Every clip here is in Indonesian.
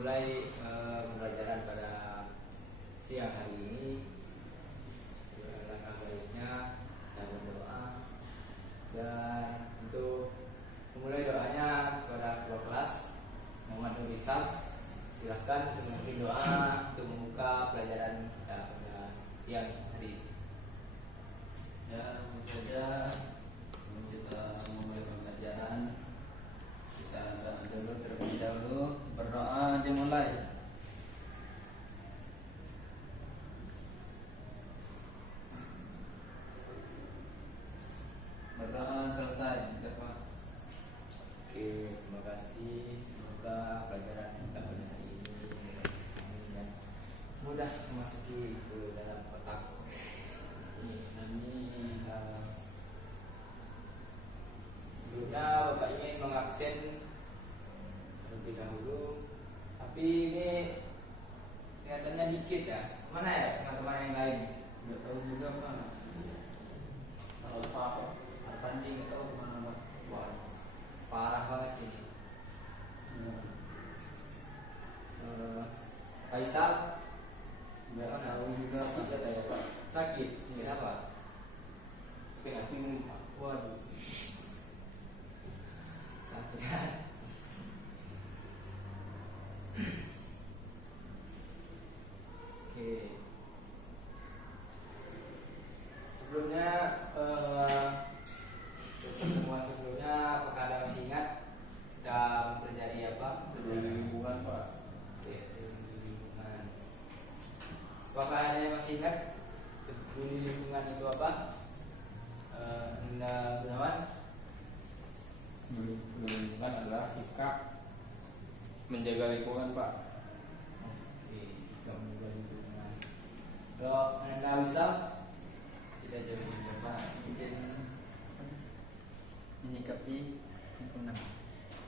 memulai pembelajaran pada siang hari ini. Langkah baiknya kita berdoa, dan untuk memulai doanya kepada ketua kelas Muhammad Nur Rizal, silahkan memimpin doa untuk membuka pelajaran kita pada siang hari ini. Ya, saja sebelum kita memulai pembelajaran, kita dulu terlebih dahulu berdoa dimulai. Berdoa selesai, dapat. Oke, terima kasih. Semoga pelajaran kita pada hari ini mudah memasuki ke dalam otak. Sebelumnya Bapak ingin mengabsen terlebih dahulu, tapi ini kelihatannya dikit ya. Mana ya teman-teman yang lain? Nggak tahu juga Pak. Kalau apa tanding itu kemana Pak? Wah, parah banget ini. Faisal, Nggak tahu juga sakit Pak. ya Pak? Sakit? Kenapa? Sepeda pinggung Pak. Waduh. Sakit. Oke. Sebelumnya pertemuan sebelumnya apakah Anda masih ingat kita mempelajari apa? Dari lingkungan Pak. Oke, lingkungan. Apakah Anda masih ingat peduli lingkungan itu apa? Anda Gunawan? Lingkungan adalah sikap menjaga lingkungan Pak. Oke, sikap menjaga lingkungan. Kalau Anda Wisal? Tidak jauh juga Pak. Mungkin menyikapi lingkungan,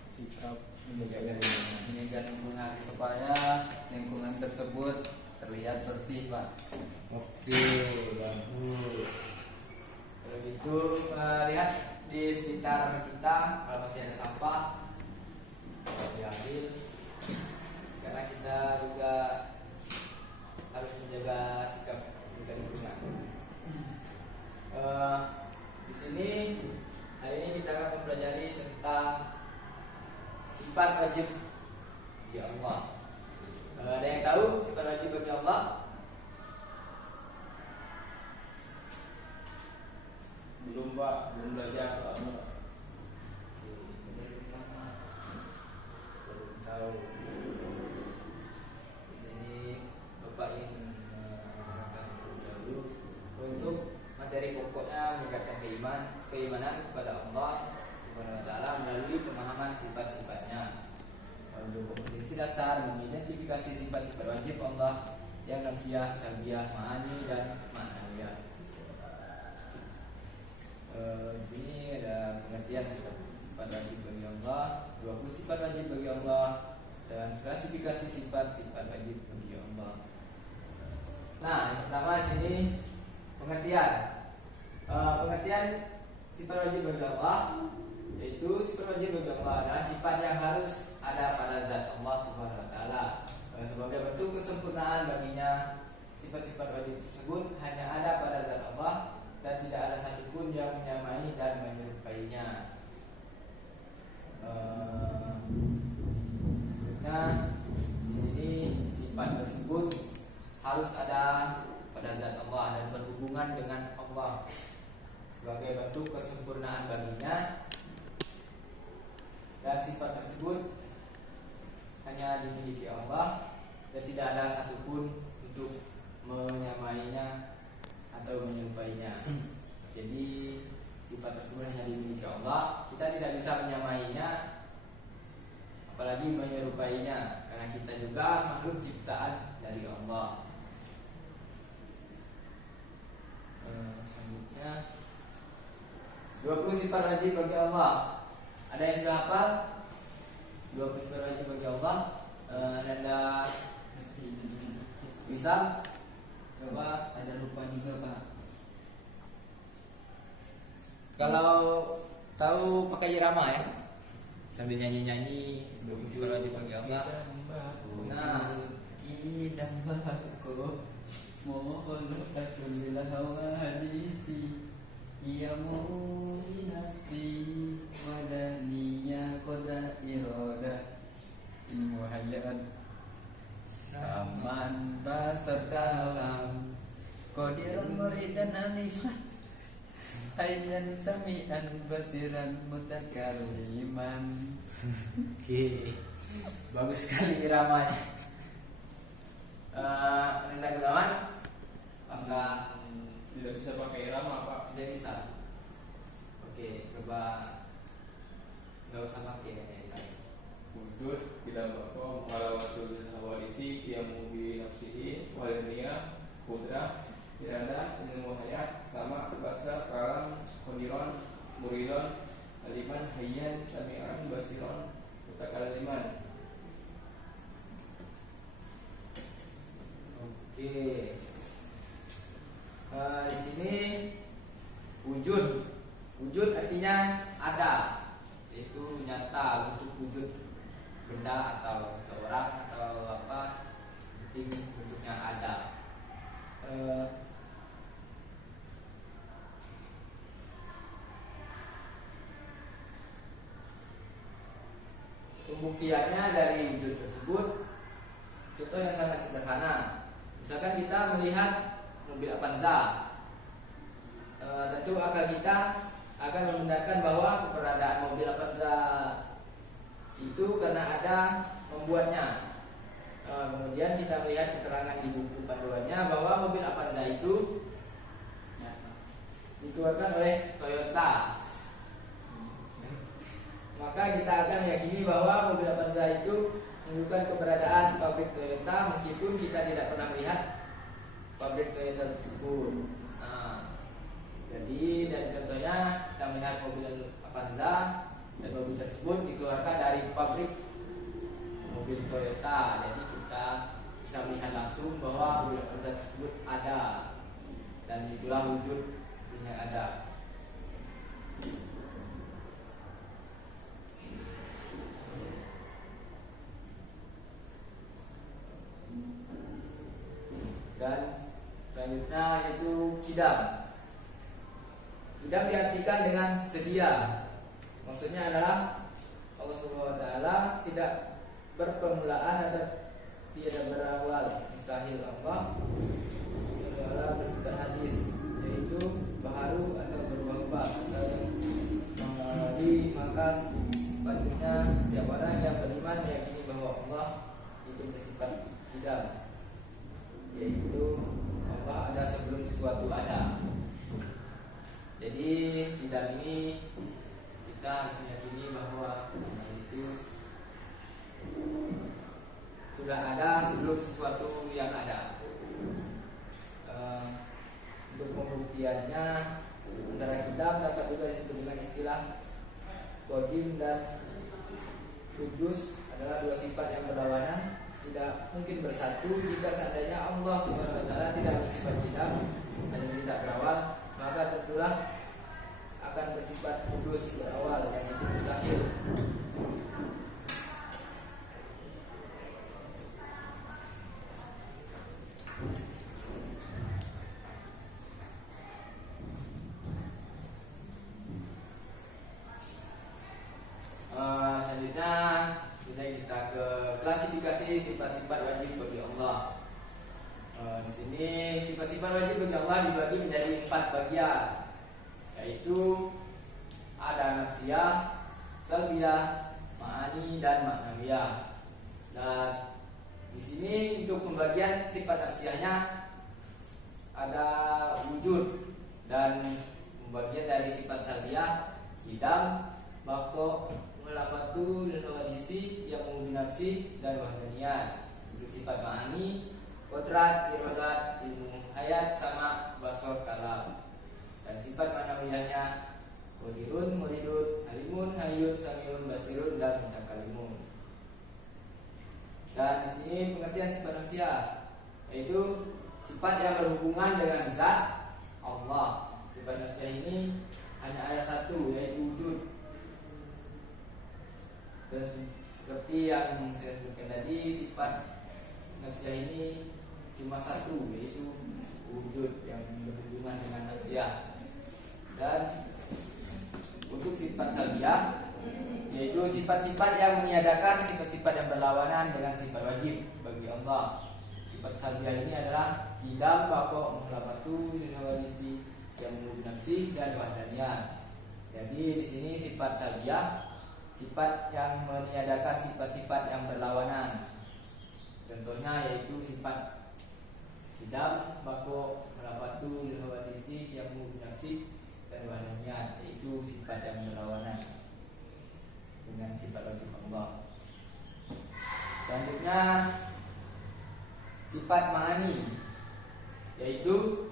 sikap menjaga lingkungan supaya lingkungan tersebut terlihat bersih Pak. Oke, bagus. Kalau gitu lihat di sekitar kita, kalau masih ada sampah diambil, karena kita juga harus menjaga sikap menjaga lingkungan. Di sini hari ini kita akan mempelajari tentang sifat wajib bagi Allah. Ada yang tahu sifat wajib bagi Allah? Belum Pak, belum belajar soalnya. Belum tahu. Di sini Bapak ingin menerangkan terlebih dahulu untuk materi pokoknya meningkatkan keimanan kepada Allah Subhanahu wa taala melalui pemahaman sifat-sifatnya. Untuk kompetensi dasar mengidentifikasi sifat-sifat wajib Allah yang nafsiyah, salbiyah, ma'ani dan ma'nawiyah. Di sini ada pengertian sifat wajib bagi Allah, 20 sifat wajib bagi Allah, dan klasifikasi sifat-sifat wajib bagi Allah. Nah, yang pertama di sini pengertian. Pengertian sifat wajib bagi Allah, yaitu sifat wajib bagi Allah adalah sifat yang harus ada pada zat Allah Subhanahu wa taala. Sebagai bentuk kesempurnaan baginya, sifat-sifat wajib tersebut hanya ada pada zat Allah dan tidak ada satupun yang menyamai dan menyerupainya. Nah, di sini sifat tersebut harus ada pada zat Allah dan berhubungan dengan Allah sebagai bentuk kesempurnaan baginya, dan sifat tersebut hanya dimiliki Allah dan tidak ada satupun untuk menyamainya atau menyerupainya. Jadi sifat tersebut hanya dimiliki Allah, kita tidak bisa menyamainya apalagi menyerupainya, karena kita juga makhluk ciptaan dari Allah. Selanjutnya 20 sifat wajib bagi Allah. Ada yang sudah hafal 20 sifat wajib bagi Allah? Anda bisa? Coba, Ada lupa juga Pak. kalau tahu pakai irama ya? sambil nyanyi-nyanyi berfungsi wajib bagi Allah. Nah, kidam baku mohon akulillah hadisi ya muli nafsi wadaniya koda iroda ilmu hayat saman basar kalam qadirun muridan aliman ayyan sami'an basiran mutakalliman. Oke, bagus sekali iramanya. Anda Gunawan, apakah Tidak bisa pakai irama Pak. tidak bisa? Oke, coba nggak usah pakai ya. Wujud bila bakom walawatul hawadisi qiyamu bi nafsihi walaniyah qudrah irada ilmu hayat sama basar kalam qadiran muridon aliman hayyan sami'an basiron mutakalliman. Oke. Di sini wujud artinya ada, yaitu nyata, bentuk wujud benda atau seorang atau apa, penting bentuknya ada. Pembuktiannya dari wujud tersebut, contoh yang sangat sederhana. Misalkan kita melihat mobil Avanza, tentu akal kita akan membenarkan bahwa keberadaan mobil Avanza itu karena ada membuatnya. Kemudian kita melihat keterangan di buku panduannya bahwa mobil Avanza itu dikeluarkan oleh Toyota. Maka kita akan meyakini bahwa mobil Avanza itu menunjukkan keberadaan pabrik Toyota meskipun kita tidak pernah melihat pabrik Toyota tersebut. Nah, jadi dari contohnya kita melihat mobil Avanza dan mobil tersebut dikeluarkan dari pabrik mobil Toyota. Jadi kita bisa melihat langsung bahwa mobil Avanza tersebut ada, dan itulah wujud yang ada. Dan selanjutnya yaitu kidam. Kidam diartikan dengan sedia. Maksudnya adalah Allah Subhanahu wa taala tidak berpermulaan atau tidak berawal. Mustahil Allah bersifat hadis, yaitu baharu atau berubah-ubah atau yang mengawali. Maka sepatutnya setiap orang yang beriman meyakini bahwa Allah itu bersifat kidam, yaitu Allah ada sebelum sesuatu ada. Jadi kidam ini kita harus meyakini bahwa Allah itu sudah ada sebelum sesuatu yang ada. Untuk pembuktiannya antara kidam dapat juga disebut dengan istilah qadim dan kudus adalah dua sifat yang berlawanan, tidak mungkin bersatu. Jika seandainya Allah Subhanahu wa taala tidak bersifat kidam, hanya tidak berawal, maka tentulah akan bersifat kudus berawal, yang itu mustahil. Selanjutnya kita ke klasifikasi sifat-sifat wajib bagi Allah. Di sini sifat-sifat wajib bagi Allah dibagi menjadi 4 bagian, yaitu ada nafsiyah, salbiyah, ma'ani, dan ma'nawiyah. Dan di sini untuk pembagian sifat nafsiyahnya ada wujud, dan pembagian dari sifat salbiyah hidam, bako, mulafatu, hawadisi, yang nafsi, dan wahdaniyat. Untuk sifat ma'ani, kodrat, irodat, ilmu hayat, sama basor kalam. Dan sifat ma'nawiyahnya qadirun, muridun, alimun, hayyun, samiun, basirun, dan mutakalimun. Dan di sini pengertian sifat manusia, yaitu sifat yang berhubungan dengan zat Allah. Sifat manusia ini hanya ada satu, yaitu wujud. Dan seperti yang saya sebutkan tadi, sifat nafsiyah ini cuma satu, yaitu wujud yang berhubungan dengan nafsiyah. Dan untuk sifat salbiyah, yaitu sifat-sifat yang meniadakan sifat-sifat yang berlawanan dengan sifat wajib bagi Allah. Sifat salbiyah ini adalah tidak bako menghlabatu dinawalisi yang nafsi dan wahdaniyah. Jadi di sini sifat salbiyah, sifat yang meniadakan sifat-sifat yang berlawanan. Contohnya yaitu sifat tidak bako menghlabatu dinawalisi yang nafsi dan wahdaniyah, yaitu sifat yang berlawanan dengan sifat wajib Allah. Selanjutnya sifat ma'ani, yaitu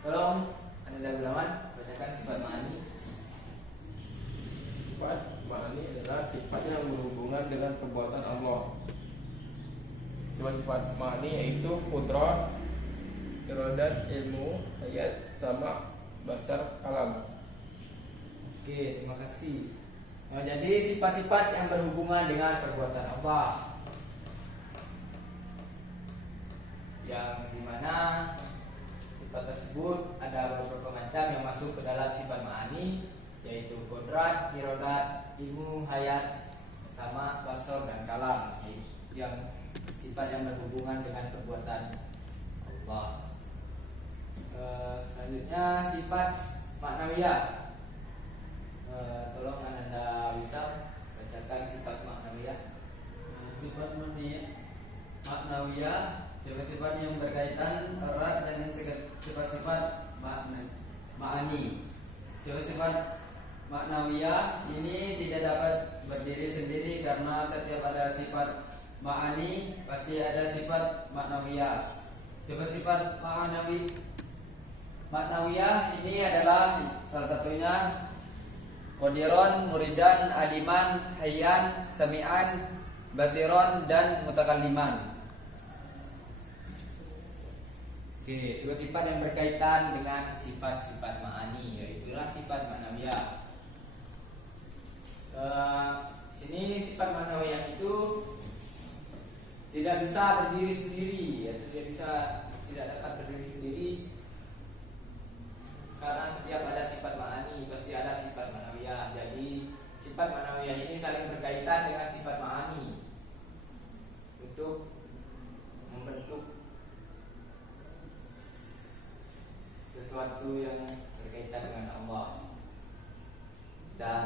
tolong Anda Bulaman bacakan sifat ma'ani. Sifat ma'ani adalah sifat yang berhubungan dengan perbuatan Allah. Sifat-sifat ma'ani yaitu qudrah, iradat, ilmu, hayat, sama, basar, kalam. Oke, terima kasih. Nah, jadi sifat-sifat yang berhubungan dengan perbuatan Allah, yang dimana sifat tersebut ada beberapa macam yang masuk ke dalam sifat ma'ani, yaitu kodrat, iradat, ilmu, hayat, sama, basar, dan kalam, yang sifat yang berhubungan dengan perbuatan Allah. Selanjutnya sifat maknawiyah. Tolong Anda bisa bacakan sifat maknawiyah. Sifat maknawiyah, sifat-sifat yang berkaitan erat dengan sifat-sifat ma'ani. Sifat-sifat maknawiyah ini tidak dapat berdiri sendiri karena setiap ada sifat ma'ani pasti ada sifat maknawiyah. Sifat-sifat maknawiyah ini adalah salah satunya qadiron, muridan, aliman, hayyan, sami'an, basiron, dan mutakalliman. Oke, sifat-sifat yang berkaitan dengan sifat-sifat ma'ani, yaitulah sifat maknawiyah. Sini sifat maknawiyah itu tidak bisa berdiri sendiri, yaitu tidak dapat berdiri sendiri karena setiap ada sifat ma'ani pasti ada sifat maknawiyah. Jadi sifat maknawiyah ini saling berkaitan dengan sifat ma'ani untuk membentuk sesuatu yang berkaitan dengan Allah. Dan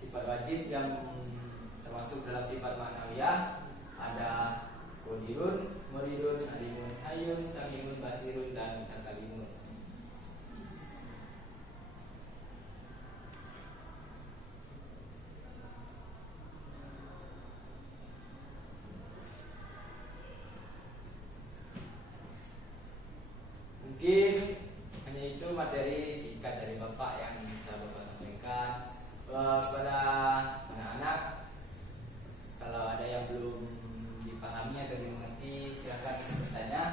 sifat wajib yang termasuk dalam sifat maknawiyah ada qadirun, muridun, alimun, hayyun, sami'un, basirun, dan mutakallimun. Mungkin hanya itu materi singkat dari Bapak yang bisa Bapak sampaikan kepada anak-anak. Kalau ada yang belum dipahami atau dimengerti, silakan bertanya.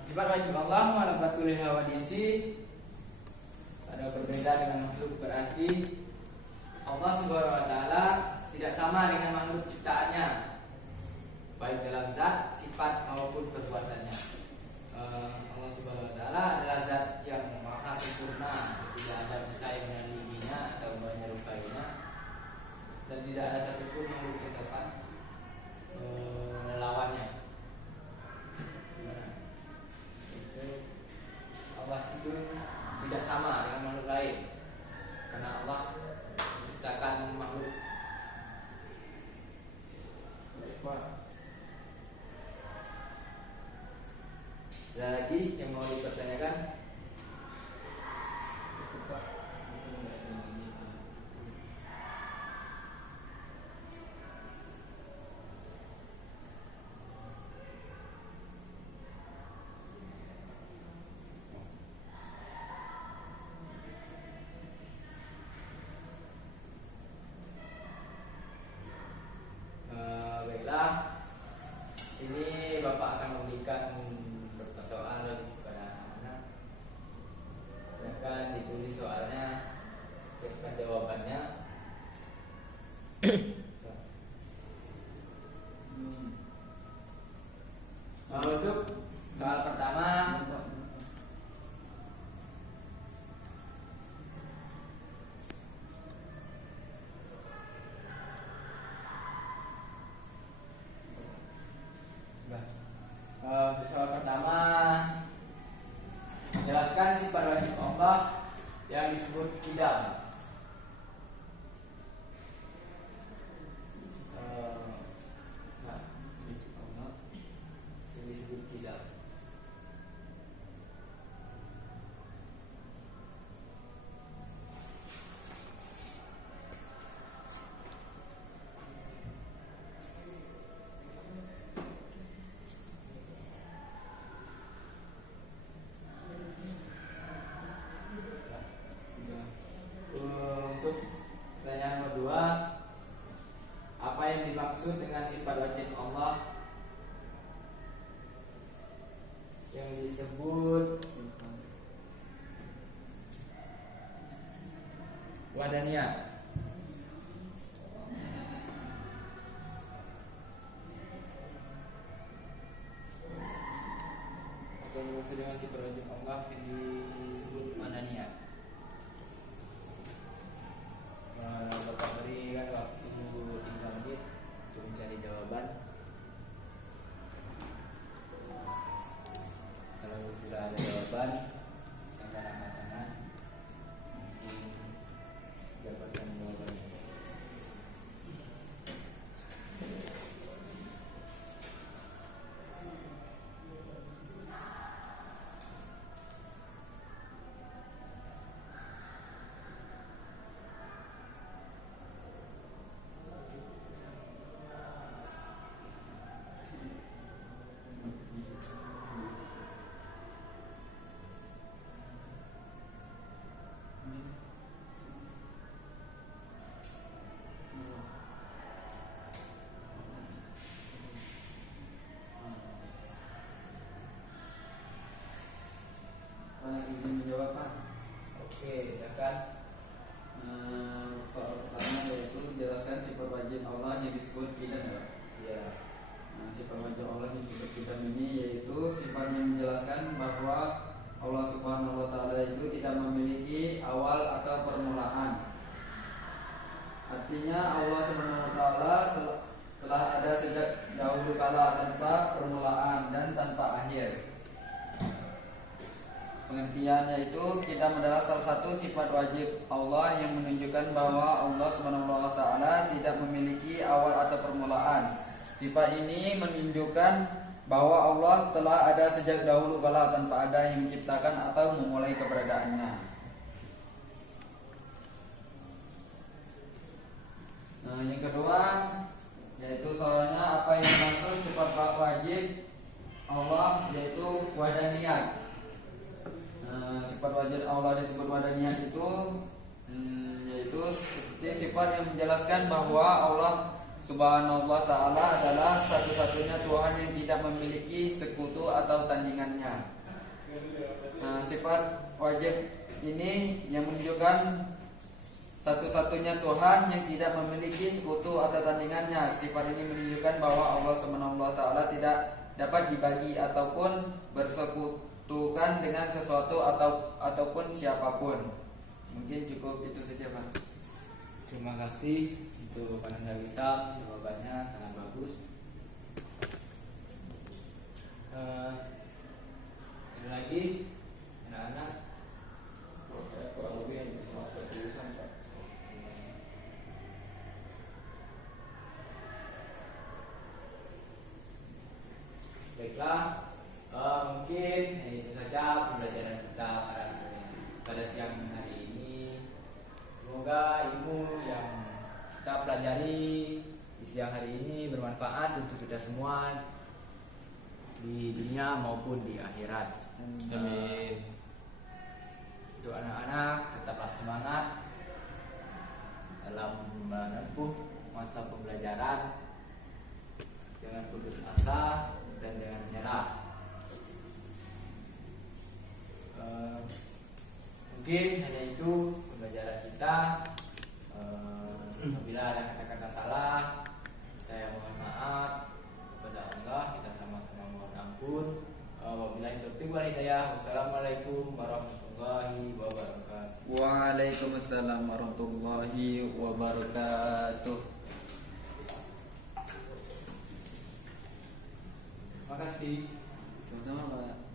Sifat wajib Allah mukhalafatul hawadisi, ada berbeda dengan makhluk, berarti Allah Subhanahu wa taala tidak sama dengan makhluk ciptaannya, baik dalam zat, sifat maupun perbuatannya. Allah Subhanahu wa taala adalah zat yang maha sempurna, tidak ada bisa yang menandinginya atau menyerupainya, dan tidak ada satupun makhluk yang dapat melawannya. Allah itu tidak sama dengan makhluk lain, karena Allah menciptakan makhluk. Ada lagi yang mau dipertanyakan? Baiklah, ini Bapak akan memberikan beberapa soal kepada anak. Silakan ditulis soalnya, siapkan jawabannya. Untuk soal pertama, jelaskan sifat wajib Allah yang disebut qidam. Yang disebut qidam. Untuk pertanyaan kedua, apa yang dimaksud dengan sifat wajib Allah yang disebut wadaniyah? Apa yang dimaksud dengan sifat wajib Allah yang disebut wadaniyah? Bapak berikan waktu 3 menit untuk mencari jawaban. Kalau sudah ada jawaban, silakan angkat tangan. Mungkin dapatkan jawabannya. Izin menjawab, Pak. Oke, silakan. Soal pertama yaitu jelaskan sifat wajib Allah yang disebut qidam, ya, Pak. Ya. Sifat wajib Allah yang disebut qidam ini yaitu sifat yang menjelaskan bahwa Allah Subhanahu wa taala itu tidak memiliki awal atau permulaan. Artinya Allah Subhanahu wa taala telah ada sejak dahulu kala tanpa permulaan dan tanpa akhir. Pengertiannya itu kita adalah salah satu sifat wajib Allah yang menunjukkan bahwa Allah Subhanahu wa taala tidak memiliki awal atau permulaan. Sifat ini menunjukkan bahwa Allah telah ada sejak dahulu kala tanpa ada yang menciptakan atau memulai keberadaannya. Yang kedua yaitu soalnya apa yang dimaksud sifat wajib Allah yaitu wadaniyah. Sifat wajib Allah disebut wadaniyah itu yaitu seperti sifat yang menjelaskan bahwa Allah Subhanahu wa taala adalah satu-satunya Tuhan yang tidak memiliki sekutu atau tandingannya. Sifat wajib ini yang menunjukkan satu-satunya Tuhan yang tidak memiliki sekutu atau tandingannya. Sifat ini menunjukkan bahwa Allah SWT tidak dapat dibagi ataupun bersekutukan dengan sesuatu ataupun siapapun. Mungkin cukup itu saja, Pak. Terima kasih untuk Pak Nanda Wisam, jawabannya sangat bagus. Ada lagi anak-anak? Kurang lebih hanya cuma tulisan, Pak. Baiklah, mungkin itu saja pembelajaran kita pada siang hari ini. Semoga ilmu yang kita pelajari di siang hari ini bermanfaat untuk kita semua di dunia maupun di akhirat. Amin. Untuk anak-anak tetaplah semangat dalam menempuh masa pembelajaran, jangan putus asa dan jangan menyerah. Mungkin hanya itu pembelajaran kita. Apabila ada kata-kata salah, saya mohon maaf kepada Allah. Kita sama-sama mohon ampun. Wabillahi taufiq wal hidayah. Wassalamualaikum warahmatullahi wabarakatuh. Waalaikumsalam warahmatullahi wabarakatuh. Terima kasih. Sama-sama, Pak.